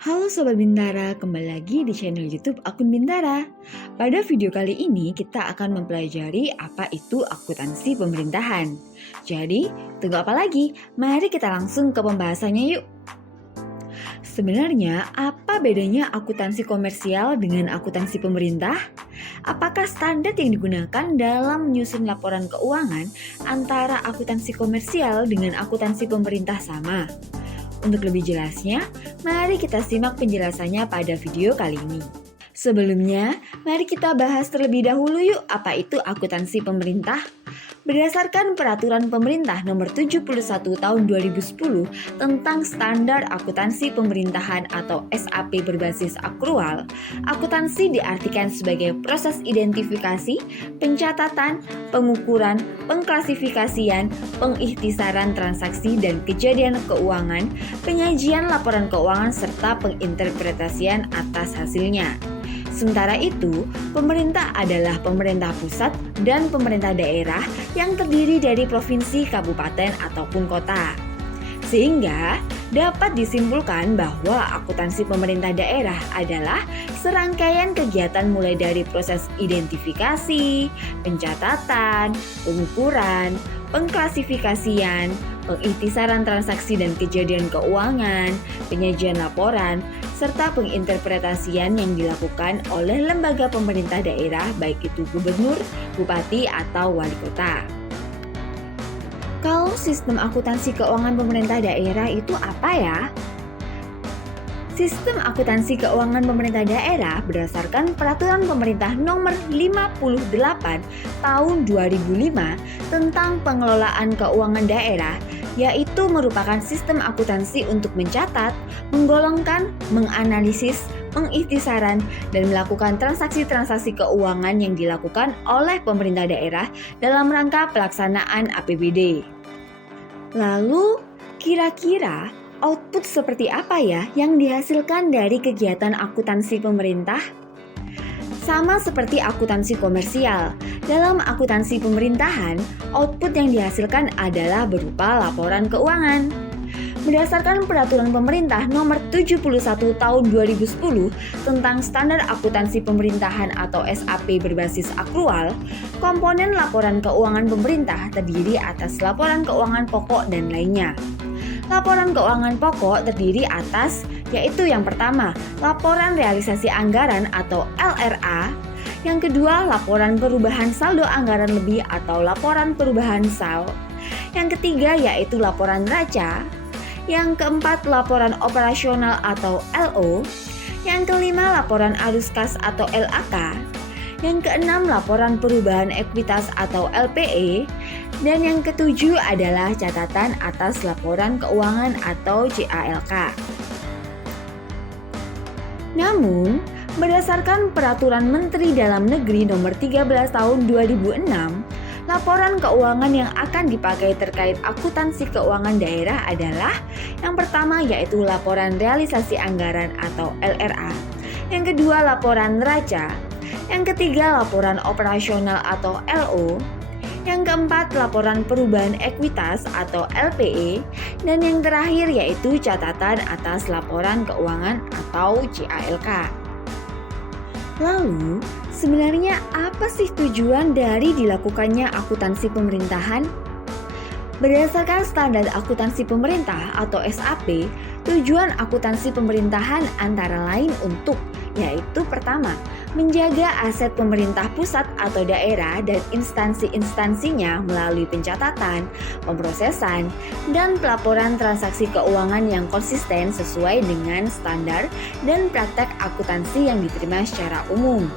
Halo Sobat Bintara, kembali lagi di channel YouTube Akun Bintara. Pada video kali ini kita akan mempelajari apa itu akuntansi pemerintahan. Jadi, tunggu apa lagi? Mari kita langsung ke pembahasannya yuk. Sebenarnya, apa bedanya akuntansi komersial dengan akuntansi pemerintah? Apakah standar yang digunakan dalam menyusun laporan keuangan antara akuntansi komersial dengan akuntansi pemerintah sama? Untuk lebih jelasnya, mari kita simak penjelasannya pada video kali ini. Sebelumnya, mari kita bahas terlebih dahulu yuk apa itu akuntansi pemerintah. Berdasarkan Peraturan Pemerintah Nomor 71 Tahun 2010 tentang Standar Akuntansi Pemerintahan atau SAP berbasis akrual, akuntansi diartikan sebagai proses identifikasi, pencatatan, pengukuran, pengklasifikasian, pengikhtisaran transaksi dan kejadian keuangan, penyajian laporan keuangan serta penginterpretasian atas hasilnya. Sementara itu, pemerintah adalah pemerintah pusat dan pemerintah daerah yang terdiri dari provinsi, kabupaten, ataupun kota. Sehingga dapat disimpulkan bahwa akuntansi pemerintah daerah adalah serangkaian kegiatan mulai dari proses identifikasi, pencatatan, pengukuran, pengklasifikasian, pengikhtisaran transaksi dan kejadian keuangan, penyajian laporan, serta penginterpretasian yang dilakukan oleh lembaga pemerintah daerah baik itu gubernur, bupati, atau wali kota. Kalau sistem akuntansi keuangan pemerintah daerah itu apa ya? Sistem akuntansi keuangan pemerintah daerah berdasarkan Peraturan Pemerintah Nomor 58 Tahun 2005 tentang pengelolaan keuangan daerah, yaitu merupakan sistem akuntansi untuk mencatat, menggolongkan, menganalisis, pengikhtisaran, dan melakukan transaksi-transaksi keuangan yang dilakukan oleh pemerintah daerah dalam rangka pelaksanaan APBD. Lalu, kira-kira output seperti apa ya yang dihasilkan dari kegiatan akuntansi pemerintah? Sama seperti akuntansi komersial, dalam akuntansi pemerintahan, output yang dihasilkan adalah berupa laporan keuangan. Berdasarkan Peraturan Pemerintah Nomor 71 Tahun 2010 tentang Standar Akuntansi Pemerintahan atau SAP berbasis akrual, komponen laporan keuangan pemerintah terdiri atas laporan keuangan pokok dan lainnya. Laporan keuangan pokok terdiri atas, yaitu yang pertama, laporan realisasi anggaran atau LRA, yang kedua, laporan perubahan saldo anggaran lebih atau laporan perubahan SAL, yang ketiga yaitu laporan neraca, yang keempat laporan operasional atau LO, yang kelima laporan arus kas atau LAK, yang keenam laporan perubahan ekuitas atau LPE, dan yang ketujuh adalah catatan atas laporan keuangan atau CALK. Namun, berdasarkan Peraturan Menteri Dalam Negeri Nomor 13 Tahun 2006, laporan keuangan yang akan dipakai terkait akuntansi keuangan daerah adalah yang pertama yaitu laporan realisasi anggaran atau LRA, yang kedua laporan neraca, yang ketiga laporan operasional atau LO, yang keempat laporan perubahan ekuitas atau LPE, dan yang terakhir yaitu catatan atas laporan keuangan atau CALK. Lalu, sebenarnya apa sih tujuan dari dilakukannya akuntansi pemerintahan? Berdasarkan Standar Akuntansi Pemerintah atau SAP, tujuan akuntansi pemerintahan antara lain untuk, yaitu pertama, menjaga aset pemerintah pusat atau daerah dan instansi-instansinya melalui pencatatan, pemrosesan, dan pelaporan transaksi keuangan yang konsisten sesuai dengan standar dan praktek akuntansi yang diterima secara umum.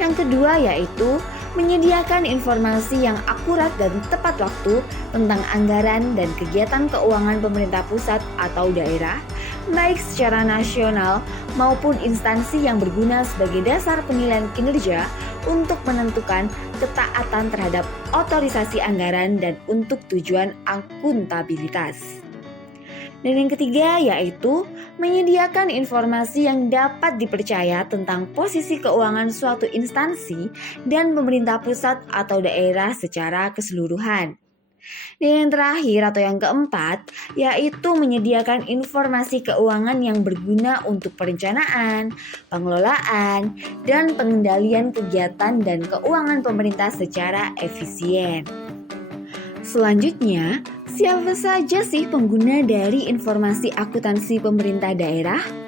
Yang kedua yaitu menyediakan informasi yang akurat dan tepat waktu tentang anggaran dan kegiatan keuangan pemerintah pusat atau daerah, baik secara nasional maupun instansi yang berguna sebagai dasar penilaian kinerja untuk menentukan ketaatan terhadap otorisasi anggaran dan untuk tujuan akuntabilitas. Dan yang ketiga yaitu menyediakan informasi yang dapat dipercaya tentang posisi keuangan suatu instansi dan pemerintah pusat atau daerah secara keseluruhan. Dan yang terakhir atau yang keempat, yaitu menyediakan informasi keuangan yang berguna untuk perencanaan, pengelolaan, dan pengendalian kegiatan dan keuangan pemerintah secara efisien. Selanjutnya, siapa saja sih pengguna dari informasi akuntansi pemerintah daerah?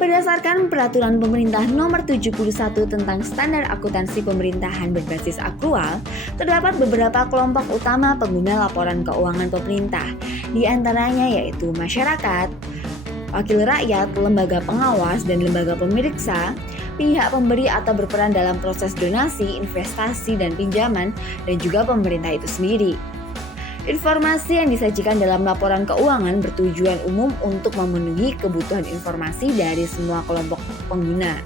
Berdasarkan Peraturan Pemerintah Nomor 71 tentang Standar Akuntansi Pemerintahan berbasis akrual, terdapat beberapa kelompok utama pengguna laporan keuangan pemerintah. Di antaranya yaitu masyarakat, wakil rakyat, lembaga pengawas dan lembaga pemeriksa, pihak pemberi atau berperan dalam proses donasi, investasi dan pinjaman, dan juga pemerintah itu sendiri. Informasi yang disajikan dalam laporan keuangan bertujuan umum untuk memenuhi kebutuhan informasi dari semua kelompok pengguna.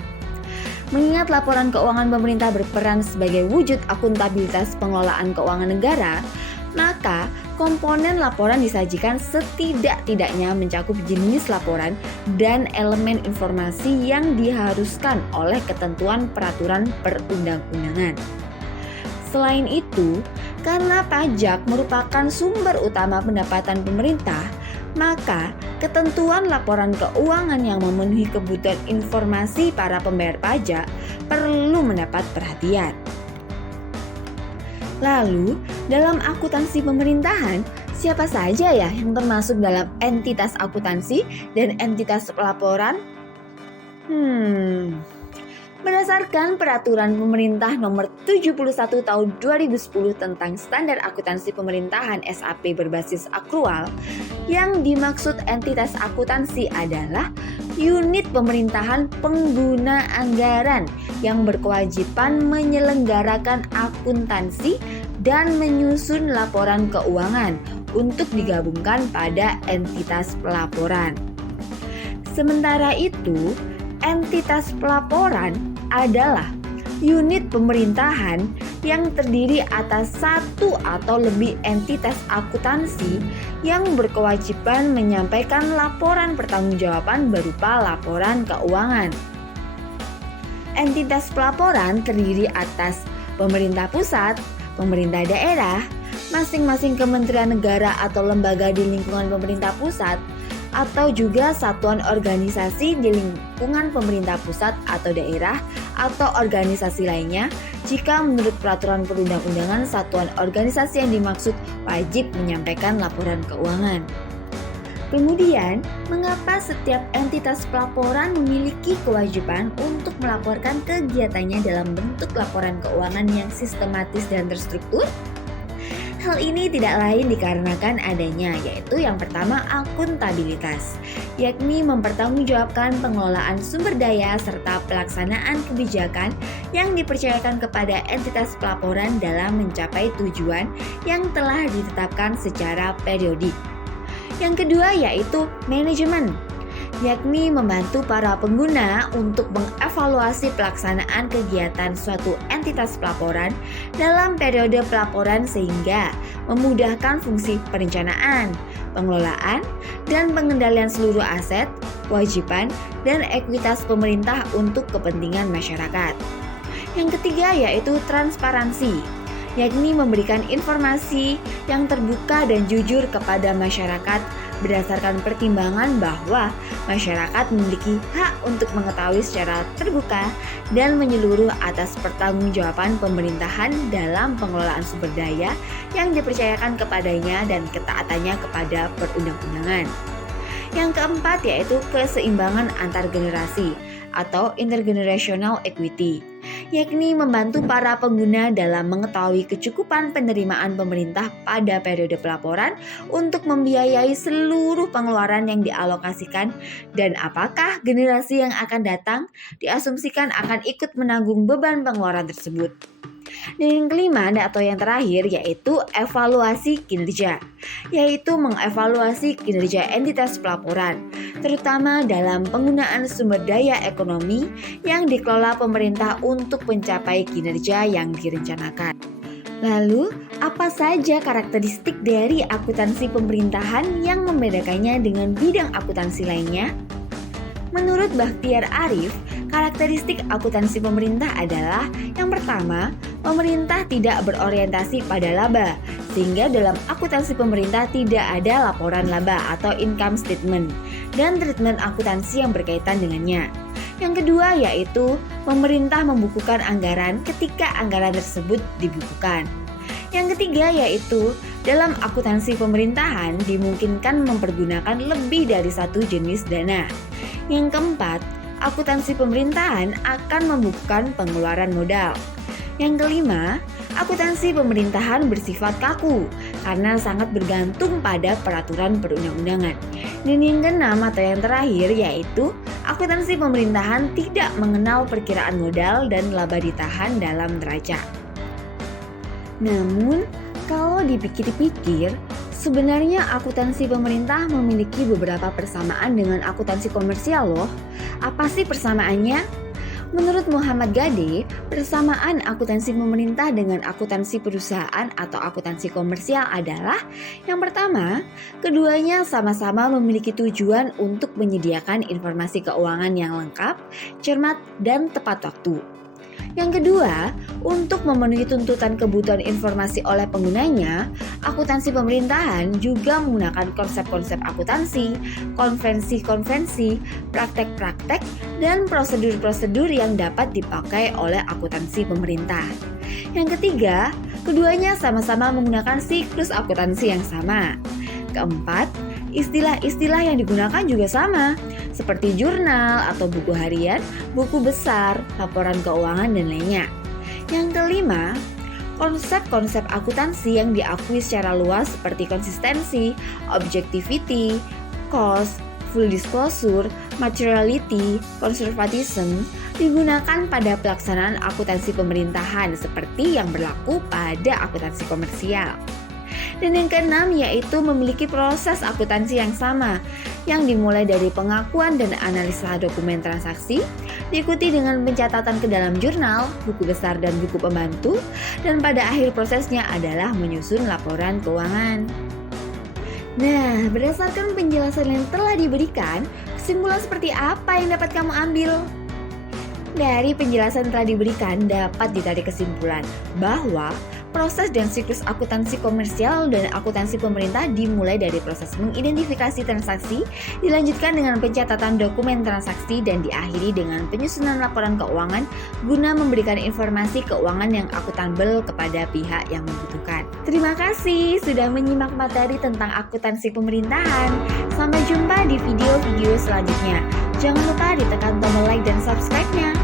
Mengingat laporan keuangan pemerintah berperan sebagai wujud akuntabilitas pengelolaan keuangan negara, maka komponen laporan disajikan setidak-tidaknya mencakup jenis laporan dan elemen informasi yang diharuskan oleh ketentuan peraturan perundang-undangan. Selain itu, karena pajak merupakan sumber utama pendapatan pemerintah, maka ketentuan laporan keuangan yang memenuhi kebutuhan informasi para pembayar pajak perlu mendapat perhatian. Lalu, dalam akuntansi pemerintahan, siapa saja ya yang termasuk dalam entitas akuntansi dan entitas pelaporan? Berdasarkan Peraturan Pemerintah Nomor 71 Tahun 2010 tentang Standar Akuntansi Pemerintahan SAP berbasis akrual, yang dimaksud entitas akuntansi adalah unit pemerintahan pengguna anggaran yang berkewajiban menyelenggarakan akuntansi dan menyusun laporan keuangan untuk digabungkan pada entitas pelaporan. Sementara itu, entitas pelaporan adalah unit pemerintahan yang terdiri atas satu atau lebih entitas akuntansi yang berkewajiban menyampaikan laporan pertanggungjawaban berupa laporan keuangan. Entitas pelaporan terdiri atas pemerintah pusat, pemerintah daerah, masing-masing kementerian negara atau lembaga di lingkungan pemerintah pusat, atau juga satuan organisasi di lingkungan pemerintah pusat atau daerah atau organisasi lainnya jika menurut peraturan perundang-undangan satuan organisasi yang dimaksud wajib menyampaikan laporan keuangan. Kemudian, mengapa setiap entitas pelaporan memiliki kewajiban untuk melaporkan kegiatannya dalam bentuk laporan keuangan yang sistematis dan terstruktur? Hal ini tidak lain dikarenakan adanya, yaitu yang pertama akuntabilitas, yakni mempertanggungjawabkan pengelolaan sumber daya serta pelaksanaan kebijakan yang dipercayakan kepada entitas pelaporan dalam mencapai tujuan yang telah ditetapkan secara periodik. Yang kedua yaitu manajemen, yakni membantu para pengguna untuk mengevaluasi pelaksanaan kegiatan suatu entitas pelaporan dalam periode pelaporan sehingga memudahkan fungsi perencanaan, pengelolaan, dan pengendalian seluruh aset, kewajiban, dan ekuitas pemerintah untuk kepentingan masyarakat. Yang ketiga yaitu transparansi, yakni memberikan informasi yang terbuka dan jujur kepada masyarakat berdasarkan pertimbangan bahwa masyarakat memiliki hak untuk mengetahui secara terbuka dan menyeluruh atas pertanggungjawaban pemerintahan dalam pengelolaan sumber daya yang dipercayakan kepadanya dan ketaatannya kepada perundang-undangan. Yang keempat yaitu keseimbangan antar generasi atau intergenerational equity, yakni membantu para pengguna dalam mengetahui kecukupan penerimaan pemerintah pada periode pelaporan untuk membiayai seluruh pengeluaran yang dialokasikan dan apakah generasi yang akan datang diasumsikan akan ikut menanggung beban pengeluaran tersebut. Dan yang kelima atau yang terakhir yaitu evaluasi kinerja, yaitu mengevaluasi kinerja entitas pelaporan, terutama dalam penggunaan sumber daya ekonomi yang dikelola pemerintah untuk mencapai kinerja yang direncanakan. Lalu, apa saja karakteristik dari akuntansi pemerintahan yang membedakannya dengan bidang akuntansi lainnya? Menurut Bakhtiar Arif, karakteristik akuntansi pemerintah adalah yang pertama, pemerintah tidak berorientasi pada laba, sehingga dalam akuntansi pemerintah tidak ada laporan laba atau income statement dan treatment akuntansi yang berkaitan dengannya. Yang kedua yaitu pemerintah membukukan anggaran ketika anggaran tersebut dibukukan. Yang ketiga yaitu dalam akuntansi pemerintahan dimungkinkan mempergunakan lebih dari satu jenis dana. Yang keempat, akuntansi pemerintahan akan membukukan pengeluaran modal. Yang kelima, akuntansi pemerintahan bersifat kaku karena sangat bergantung pada peraturan perundang-undangan. Dan yang keenam atau yang terakhir yaitu akuntansi pemerintahan tidak mengenal perkiraan modal dan laba ditahan dalam neraca. Namun, kalau dipikir-pikir, sebenarnya akuntansi pemerintah memiliki beberapa persamaan dengan akuntansi komersial loh. Apa sih persamaannya? Menurut Muhammad Gade, persamaan akuntansi pemerintah dengan akuntansi perusahaan atau akuntansi komersial adalah yang pertama, keduanya sama-sama memiliki tujuan untuk menyediakan informasi keuangan yang lengkap, cermat, dan tepat waktu. Yang kedua, untuk memenuhi tuntutan kebutuhan informasi oleh penggunanya, akuntansi pemerintahan juga menggunakan konsep-konsep akuntansi, konvensi-konvensi, praktek-praktek, dan prosedur-prosedur yang dapat dipakai oleh akuntansi pemerintah. Yang ketiga, keduanya sama-sama menggunakan siklus akuntansi yang sama. Keempat, istilah-istilah yang digunakan juga sama, seperti jurnal atau buku harian, buku besar, laporan keuangan, dan lainnya. Yang kelima, konsep-konsep akuntansi yang diakui secara luas seperti konsistensi, objectivity, cost, full disclosure, materiality, conservatism digunakan pada pelaksanaan akuntansi pemerintahan seperti yang berlaku pada akuntansi komersial. Dan yang keenam yaitu memiliki proses akuntansi yang sama yang dimulai dari pengakuan dan analisa dokumen transaksi, diikuti dengan pencatatan ke dalam jurnal, buku besar dan buku pembantu, dan pada akhir prosesnya adalah menyusun laporan keuangan. Nah, berdasarkan penjelasan yang telah diberikan, kesimpulan seperti apa yang dapat kamu ambil? Dari penjelasan telah diberikan dapat ditarik kesimpulan bahwa proses dan siklus akuntansi komersial dan akuntansi pemerintah dimulai dari proses mengidentifikasi transaksi, dilanjutkan dengan pencatatan dokumen transaksi, dan diakhiri dengan penyusunan laporan keuangan guna memberikan informasi keuangan yang akuntabel kepada pihak yang membutuhkan. Terima kasih sudah menyimak materi tentang akuntansi pemerintahan. Sampai jumpa di video-video selanjutnya. Jangan lupa ditekan tombol like dan subscribe-nya.